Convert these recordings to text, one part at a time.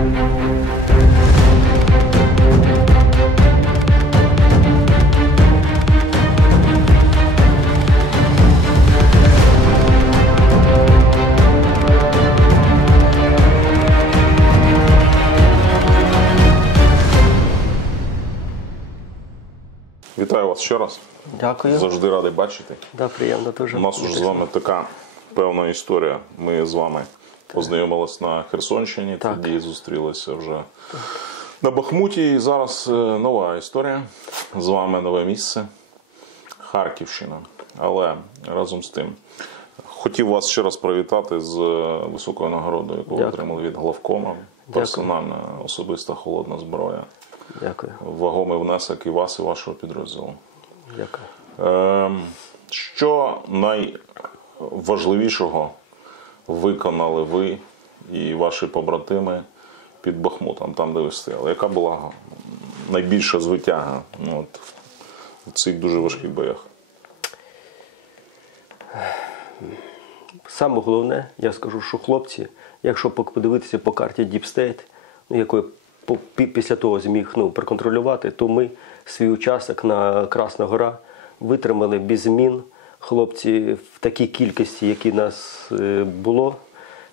Вітаю вас ще раз. Дякую. Завжди радий бачити. Да, приємно дуже. У нас уже з вами така певна історія. Ми з вами познайомились на Херсонщині, тоді зустрілися вже на Бахмуті. І зараз нова історія. З вами нове місце – Харківщина. Але разом з тим хотів вас ще раз привітати з високою нагородою, яку ви отримали від главкома. Персональна, особиста холодна зброя. Дякую. Вагомий внесок і вас, і вашого підрозділу. Дякую. Що найважливішого виконали ви і ваші побратими під Бахмутом, там, де ви стояли? Яка була найбільша звитяга в цих дуже важких боях? Саме головне, я скажу, що хлопці, якщо подивитися по карті Deep State, якою після того зміг проконтролювати, то ми свій участок на Красна Гора витримали без змін. Хлопці в такій кількості, які нас було.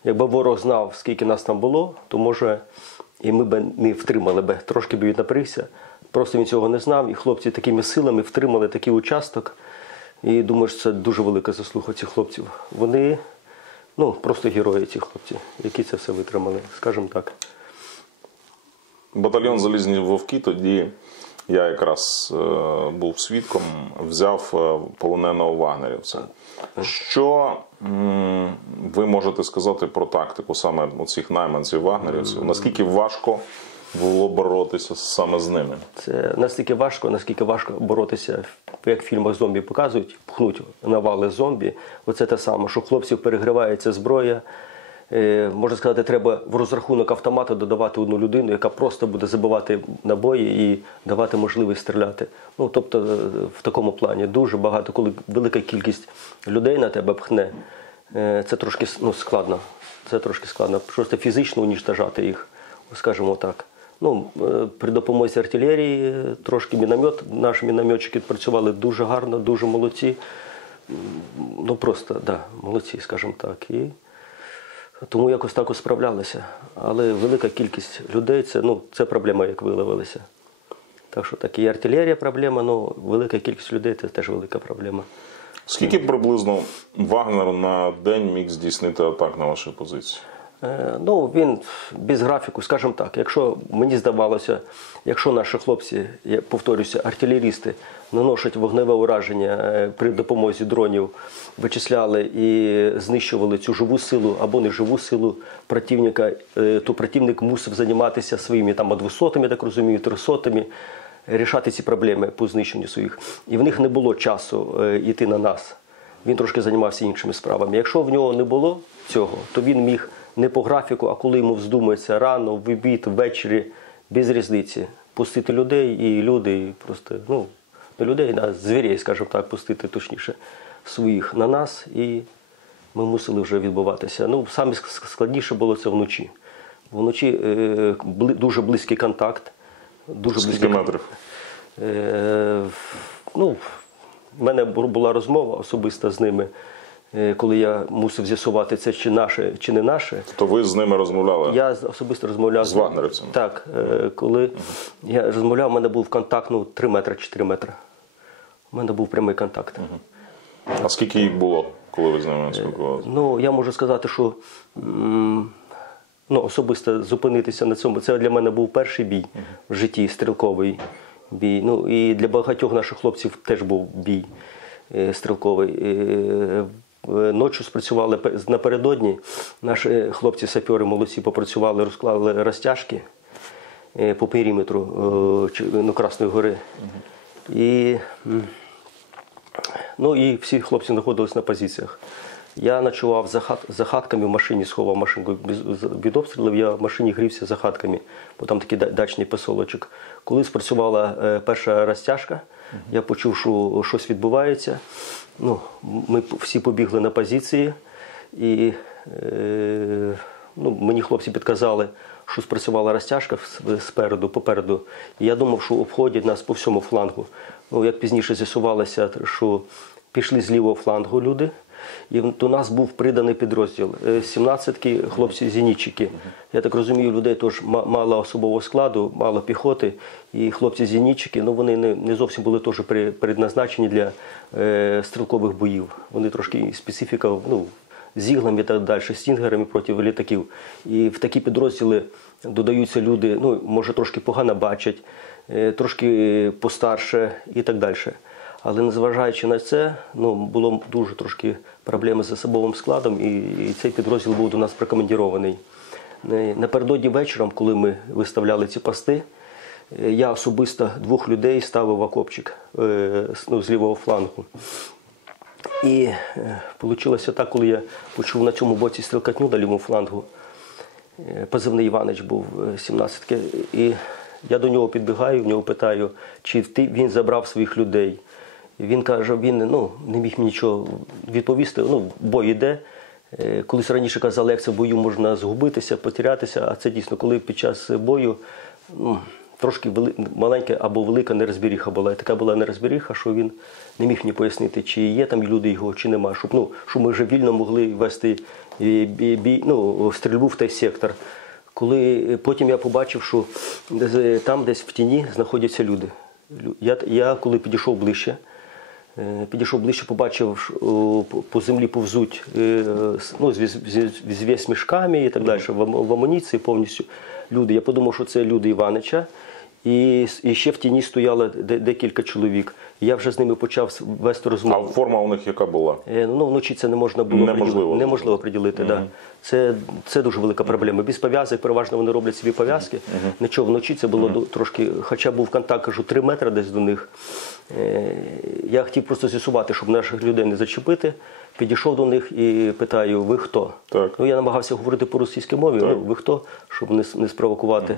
Якби ворог знав, скільки нас там було, то може і ми б не втримали б, трошки б він напрягся. Просто він цього не знав, і хлопці такими силами втримали такий участок. І думаю, що це дуже велика заслуга цих хлопців. Вони, просто герої ці хлопці, які це все витримали, скажімо так. Батальйон «Залізні вовки», тоді я якраз був свідком, взяв полоненого вагнерівця. Що ви можете сказати про тактику саме цих найманців-вагнерівців? Наскільки важко було боротися саме з ними? Це наскільки важко боротися, як в фільмах зомбі показують, пхнуть навали зомбі. Оце те саме, що хлопців перегрівається зброя. Можна сказати, треба в розрахунок автомата додавати одну людину, яка просто буде забивати набої і давати можливість стріляти. Тобто в такому плані дуже багато, коли велика кількість людей на тебе пхне, це трошки складно. Це трошки складно. Просто фізично уніштожати їх, скажімо так. При допомозі артилерії, трошки міномет, наші мінометчики працювали дуже гарно, дуже молодці. Молодці, скажімо так. І тому якось так справлялися. Але велика кількість людей, це проблема, як виявилося. Так що так, і артилерія проблема, велика кількість людей – це теж велика проблема. Скільки приблизно Вагнер на день міг здійснити атак на ваші позиції? Він без графіку, скажімо так, якщо мені здавалося, якщо наші хлопці, я повторюся, артилерісти, наносять вогневе ураження при допомозі дронів, вичисляли і знищували цю живу силу або неживу силу противника, то противник мусив займатися своїми 200-ми, я так розумію, 300-ми, рішати ці проблеми по знищенню своїх. І в них не було часу йти на нас. Він трошки займався іншими справами. Якщо в нього не було цього, то він міг не по графіку, а коли йому вздумається рано, в обід, ввечері, без різниці, пустити людей, і люди просто, не людей, а звірей, скажімо так, пустити точніше своїх на нас, і ми мусили вже відбуватися. Саме складніше було це вночі. Вночі дуже близький контакт. Скільки метрів? В мене була розмова особиста з ними, коли я мусив з'ясувати, це чи наше, чи не наше. То ви з ними розмовляли? Я особисто розмовляв з вагнерівцями? Так. Коли я розмовляв, у мене був контакт 3 метри, 4 метри. У мене був прямий контакт. А скільки їх було, коли ви з ними спілкувалися? Я можу сказати, що особисто зупинитися на цьому. Це для мене був перший бій в житті, стрілковий бій. І для багатьох наших хлопців теж був бій стрілковий. Ночі спрацювали напередодні. Наші хлопці-сапери молодці попрацювали, розклали розтяжки по периметру Красної Гори. І всі хлопці знаходились на позиціях. Я ночував за хатками в машині, сховав машинку від обстрілів, я в машині грівся за хатками, бо там такий дачний поселочок. Коли спрацювала перша розтяжка, я почув, що щось відбувається. Ми всі побігли на позиції, і ну, мені хлопці підказали, що спрацювала розтяжка спереду, попереду. І я думав, що обходять нас по всьому флангу. Ну, як пізніше з'ясувалося, що пішли з лівого флангу люди, і до нас був приданий підрозділ. 17-ки, хлопці-зенітчики. Я так розумію, людей теж мало особового складу, мало піхоти. І хлопці-зенітчики, ну, вони не зовсім були теж предназначені для стрілкових боїв. Вони трошки специфіка, ну, з іглами і так далі, стінгерами проти літаків. І в такі підрозділи додаються люди, ну, може, трошки погано бачать, трошки постарше і так далі. Але незважаючи на це, ну, було дуже трошки проблеми з особовим складом, і цей підрозділ був до нас прикомандірований. Напередодні вечором, коли ми виставляли ці пости, я особисто 2 людей ставив в окопчик, ну, з лівого флангу. І вийшло так, коли я почув на цьому боці стрілкатню на лівому флангу, позивний Іванич був 17-ки, і я до нього підбігаю, в нього питаю, чи він забрав своїх людей. Він каже, він, ну, не міг мені нічого відповісти, ну, бой іде. Колись раніше казали, як це в бою можна згубитися, потерятися, а це дійсно, коли під час бою, ну, трошки маленька або велика нерозберіха була. І така була нерозберіха, що він не міг мені пояснити, чи є там люди його, чи нема. Щоб, ну, щоб ми вже вільно могли вести ну, стрільбу в той сектор. Коли потім я побачив, що там десь в тіні знаходяться люди. Я коли підійшов ближче, побачив, по землі повзуть, ну, з вісьмішками і так далі, в амуніції повністю люди. Я подумав, що це люди Іванича. І ще в тіні стояло декілька чоловік. Я вже з ними почав вести розмову. А форма у них яка була? Ну, вночі це не можна було неможливо приділити. Да. Це дуже велика проблема. Без пов'язок, переважно вони роблять собі пов'язки. Нічого, вночі це було трошки, хоча був контакт, кажу, 3 метри десь до них. Я хотів просто з'ясувати, щоб наших людей не зачепити. Підійшов до них і питаю, ви хто? Так. Ну, я намагався говорити по російській мові, ну, ви хто, щоб не спровокувати.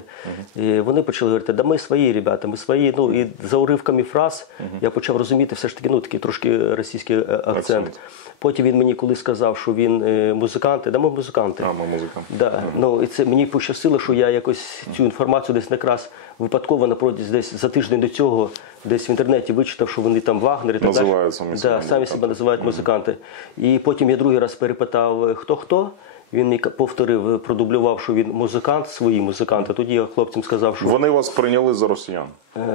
І вони почали говорити, да ми свої, ребята, ми свої. Ну, і за уривками фраз я почав розуміти все ж таки, ну, такий трошки російський акцент. Потім він мені коли сказав, що він музиканти, да ми музиканти. А, ми музиканти. Да. Ну, і це мені пощастило, що я якось цю інформацію десь якраз випадково напроти десь за тиждень до цього десь в інтернеті вичитав, що вони там Вагнер і так далі. Називають самі себе називають музиканти. І потім я другий раз перепитав, хто. Він мені повторив, продублював, що він музикант, свої музиканти. Тоді я хлопцям сказав, що... Вони вас прийняли за росіян?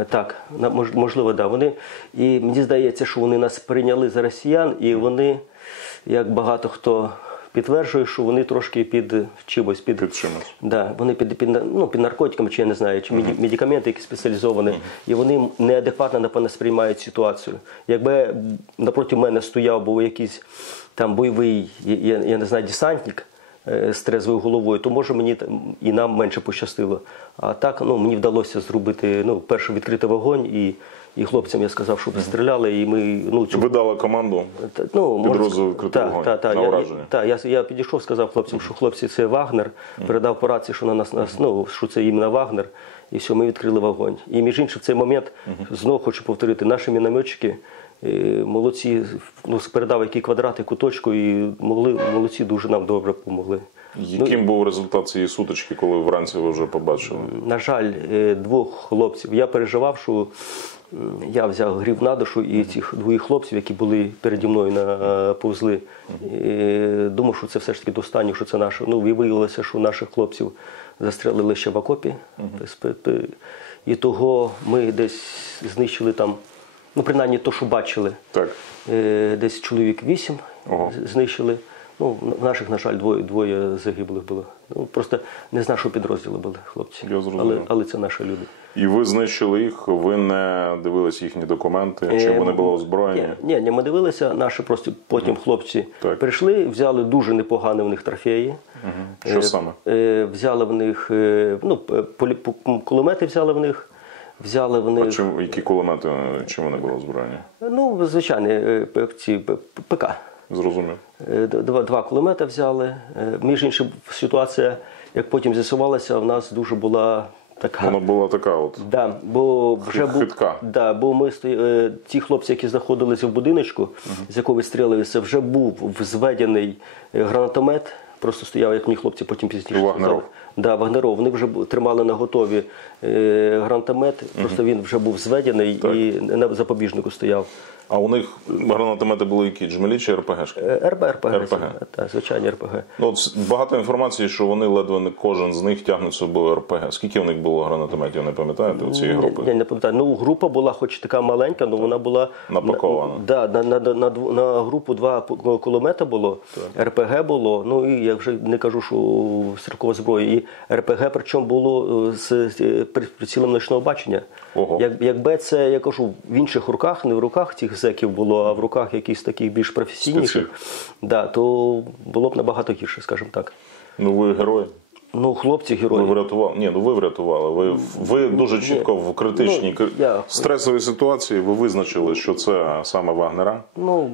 Так, можливо, так. Да. І мені здається, що вони нас прийняли за росіян, і вони, як багато хто підтверджує, що вони трошки під чимось. Під чимось. Да, вони під наркотиками, чи я не знаю, чи медикаменти, які спеціалізовані. І вони неадекватно, напевно, сприймають ситуацію. Якби напроти мене стояв був якийсь там бойовий, я не знаю, десантник з трезвою головою, то може мені і нам менше пощастило. А так, ну, мені вдалося зробити, ну, перший відкритий вогонь, і хлопцям я сказав, щоб стріляли, і ми... Ну, ви дали команду підрозділу відкритий вогонь на ураження? Так, я підійшов, сказав хлопцям, що хлопці це Вагнер, передав по рації, що на нас, ну, що це іменно Вагнер, і все, ми відкрили вогонь. І між іншим в цей момент, знову хочу повторити, наші мінометчики, молодці, ну, передав який квадрат, яку точку, і молодці дуже нам добре допомогли. Яким був результат цієї сутички, коли вранці ви вже побачили? На жаль, 2 хлопців. Я переживав, що я взяв грів на душу, і цих 2 хлопців, які були переді мною повзли, думав, що це все ж таки до останнього, що це наше. Ну, і виявилося, що наших хлопців застрелили ще в окопі. І того ми десь знищили там, ну, принаймні, то, що бачили, так. Десь чоловік 8 знищили. Ну, в наших, на жаль, двоє загиблих було. Ну, просто не знаю, що підрозділи були хлопці. Але це наші люди. І ви знищили їх, ви не дивилися їхні документи, чи вони були озброєні? Ні, ми дивилися, наші просто потім хлопці прийшли, взяли дуже непогані в них трофеї. Що саме? Взяли в них, ну, кулемети взяли в них. А які кулемети, чим вони були озброєні? Ну, звичайні, ці ПК. Зрозумів. 2 кулемети взяли. Між іншим, ситуація, як потім з'ясувалася, в нас дуже була така. Вона була така от. Да, бо вже хитка. Да, бо ми ті хлопці, які знаходилися в будиночку, з якого відстрілилися, вже був взведений гранатомет просто стояв, як мені хлопці потім пізніше Вагнеров. Да, Вагнеров. Вони вже тримали на готові гранатомет, просто він вже був зведений і на запобіжнику стояв. А у них гранатомети були які? Джмелі чи РПГшки? РПГ. Так, звичайні РПГ. Ну, от багато інформації, що вони ледве не кожен з них тягнуть з собою РПГ. Скільки у них було гранатометів, не пам'ятаєте, у цієї групи? Я не пам'ятаю. Ну, група була хоч така маленька, але вона була... Напакована. На групу 2 кулемета було, РПГ було, ну і я вже не кажу, що стрілкова зброя. І РПГ, причому було з прицілом ночного бачення. Ого. Якби це, я кажу, в інших руках, не в руках цих зеків було, а в руках якихось таких більш професійніших, да, то було б набагато гірше, скажімо так. Ну, ви герої. Ну, хлопці герої. Ви врятували. Ні, ну ви врятували. Ви дуже чітко в критичній стресовій ситуації ви визначили, що це саме Вагнера,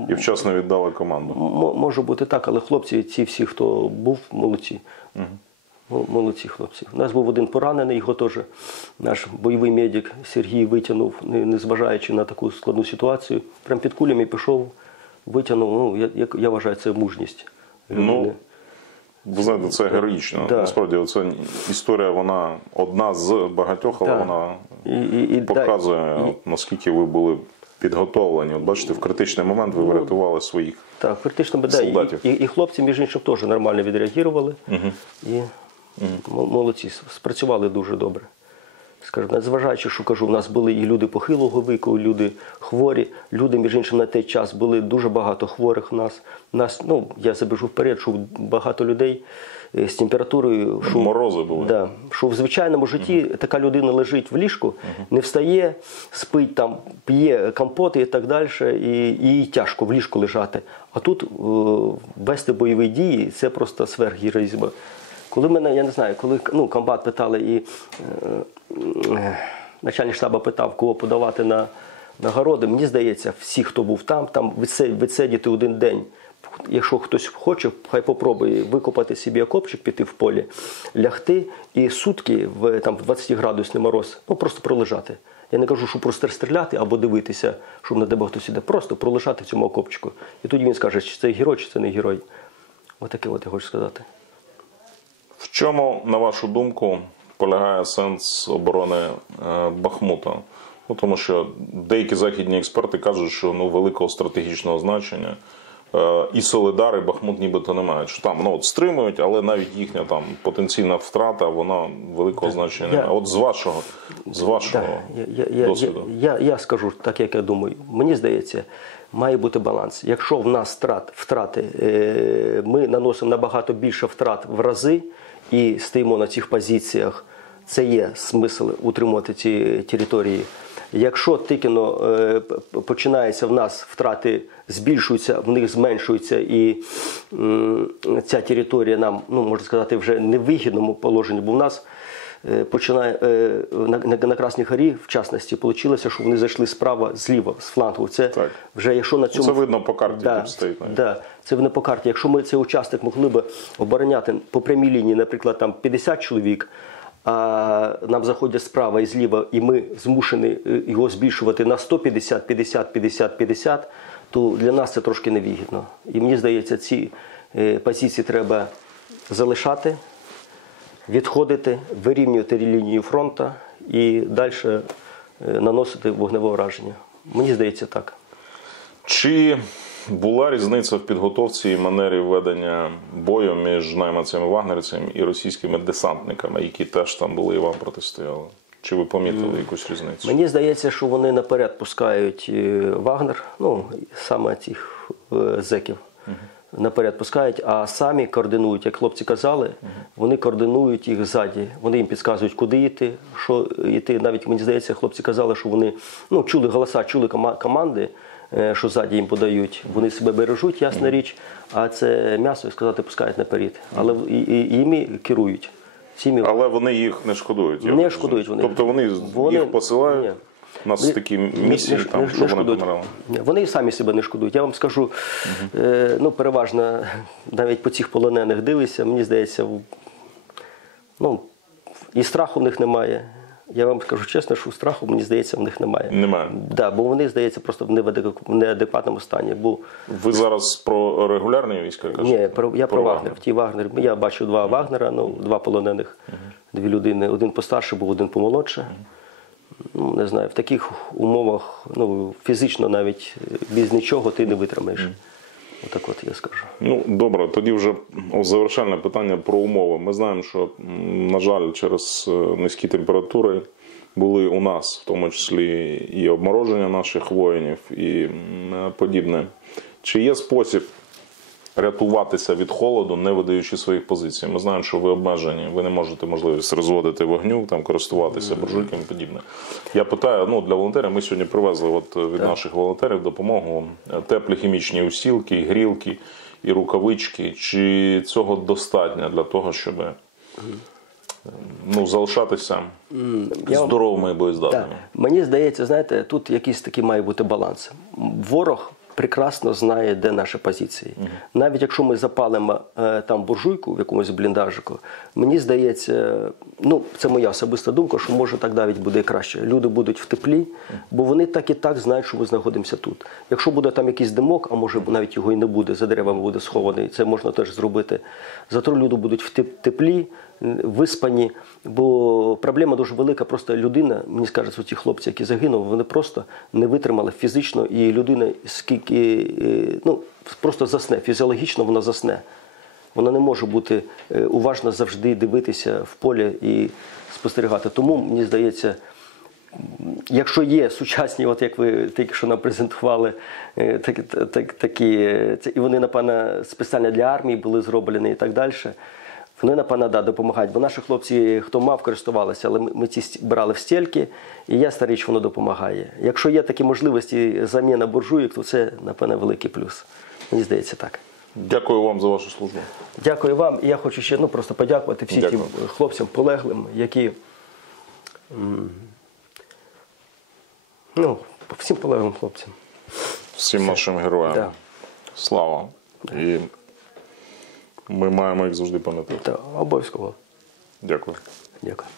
і вчасно віддали команду. Може бути так, але хлопці, ці всі, хто був, молодці. Молодці хлопці. У нас був один поранений, його теж наш бойовий медик Сергій витягнув, незважаючи на таку складну ситуацію. Прям під кулями пішов, витягнув. Ну, я вважаю, це мужність. Ну, ви знаєте, це героїчно. Да. Насправді, ця історія, вона одна з багатьох, але вона показує, наскільки ви були підготовлені. От бачите, в критичний момент ви врятували своїх солдатів. І хлопці, між іншим, теж нормально відреагували. І молодці, спрацювали дуже добре. Скажу, незважаючи, що кажу, у нас були і люди похилого віку, і люди хворі. Люди, між іншим, на той час були дуже багато хворих в нас. Ну, я забіжу вперед, що багато людей з температурою. Морози були. Да, що в звичайному житті така людина лежить в ліжку, не встає, спить, там, п'є компоти і так далі, і їй тяжко в ліжку лежати. А тут вести бойові дії – це просто сверхгероїзм. Коли мене, я не знаю, коли комбат питали і начальник штабу питав, кого подавати на нагороди, мені здається, всі, хто був там відсидіти один день. Якщо хтось хоче, хай попробує викопати собі окопчик, піти в полі, лягти і сутки в 20-градусний мороз, ну просто пролежати. Я не кажу, що просто стріляти або дивитися, щоб на тебе хтось іде, просто пролежати в цьому окопчику. І тоді він скаже, чи це герой, чи це не герой. Отаке от я хочу сказати. В чому, на вашу думку, полягає сенс оборони Бахмута? Ну, тому що деякі західні експерти кажуть, що великого стратегічного значення і Солидар, і Бахмут нібито не мають. Що там от стримують, але навіть їхня там потенційна втрата, вона великого значення не має. От з вашого досвіду. Я скажу так, як я думаю. Мені здається, має бути баланс. Якщо в нас втрати, ми наносимо набагато більше втрат в рази і стоїмо на цих позиціях, це є смисл утримувати ці території. Якщо тільки починається в нас втрати, збільшуються, в них зменшуються, і ця територія нам, можна сказати, вже не в вигідному положенні, бо в нас починає на Красній Горі, в частності, вийшло, що вони зайшли справа, зліва, з флангу. Це вже якщо на цьому... Це видно по карті, тут стоїть. Це видно по карті. Якщо ми цей участок могли б обороняти по прямій лінії, наприклад, там 50 чоловік, а нам заходять справа і зліва, і ми змушені його збільшувати на 150, 50, 50, 50, то для нас це трошки невигідно. І мені здається, ці позиції треба залишати, відходити, вирівнювати лінію фронту і далі наносити вогневе ураження. Мені здається, так. Чи була різниця в підготовці і манері ведення бою між найманцями-вагнерівцями і російськими десантниками, які теж там були і вам протистояли? Чи ви помітили якусь різницю? Мені здається, що вони наперед пускають Вагнер, саме цих зеків. Наперед пускають, а самі координують, як хлопці казали, вони координують їх ззаді. Вони їм підказують, куди йти, що йти. Навіть, мені здається, хлопці казали, що вони чули голоса, чули команди, що ззаді їм подають. Вони себе бережуть, ясна річ, а це м'ясо, сказати, пускають наперед. Але їми керують. Але вони їх не шкодують? Не шкодують вони. Тобто вони їх посилають? Ні. У нас такі місії, щоб вони помирали. Вони самі себе не шкодують. Я вам скажу, переважно навіть по цих полонених дивися, мені здається, і страху в них немає. Я вам скажу чесно, що страху, мені здається, в них немає. Немає. Да, бо вони, здається, просто в неадекватному стані. Бо... Ви зараз про регулярні війська кажете? Ні, я про Вагнер. Ті Вагнер. Я бачу 2 Вагнера, 2 полонених, 2 людини. Один постарше був, один помолодше. Не знаю, в таких умовах, фізично навіть без нічого ти не витримаєш. Отак от я скажу. Добре, тоді вже завершальне питання про умови. Ми знаємо, що, на жаль, через низькі температури були у нас, в тому числі, і обмороження наших воїнів, і подібне. Чи є спосіб рятуватися від холоду, не видаючи своїх позицій? Ми знаємо, що ви обмежені, ви не можете можливість розводити вогню, користуватися буржуйками і подібне. Я питаю, для волонтерів, ми сьогодні привезли від наших волонтерів допомогу, теплі хімічні устілки, і грілки, і рукавички. Чи цього достатньо для того, щоб залишатися здоровими і боєздатними? Так. Мені здається, знаєте, тут якийсь такий має бути баланс. Ворог прекрасно знає, де наші позиції. Навіть якщо ми запалимо там буржуйку в якомусь бліндажику, мені здається, це моя особиста думка, що може так навіть буде краще. Люди будуть в теплі, бо вони так і так знають, що ми знаходимося тут. Якщо буде там якийсь димок, а може навіть його і не буде, за деревами буде схований, це можна теж зробити. Зато люди будуть в теплі, виспані, бо проблема дуже велика. Просто людина, мені скажуть, ті хлопці, які загинули, вони просто не витримали фізично, і людина просто засне, фізіологічно вона засне. Вона не може бути уважно завжди дивитися в полі і спостерігати. Тому, мені здається, якщо є сучасні, от як ви тільки що нам презентували, такі, і вони, напевно, спеціально для армії були зроблені і так далі, вони, напевно, допомагають. Бо наші хлопці, хто мав, користувалися, але ми ці брали в стільки, і ясна річ, воно допомагає. Якщо є такі можливості заміна буржуйок, то це, напевно, великий плюс. Мені здається так. Дякую вам за вашу службу. Дякую вам. І я хочу ще просто подякувати всім тим хлопцям полеглим, які... всім полеглим хлопцям. Всім нашим героям. Да. Слава. І ми маємо їх завжди пам'ятати. Так, обов'язково. Дякую. Дякую.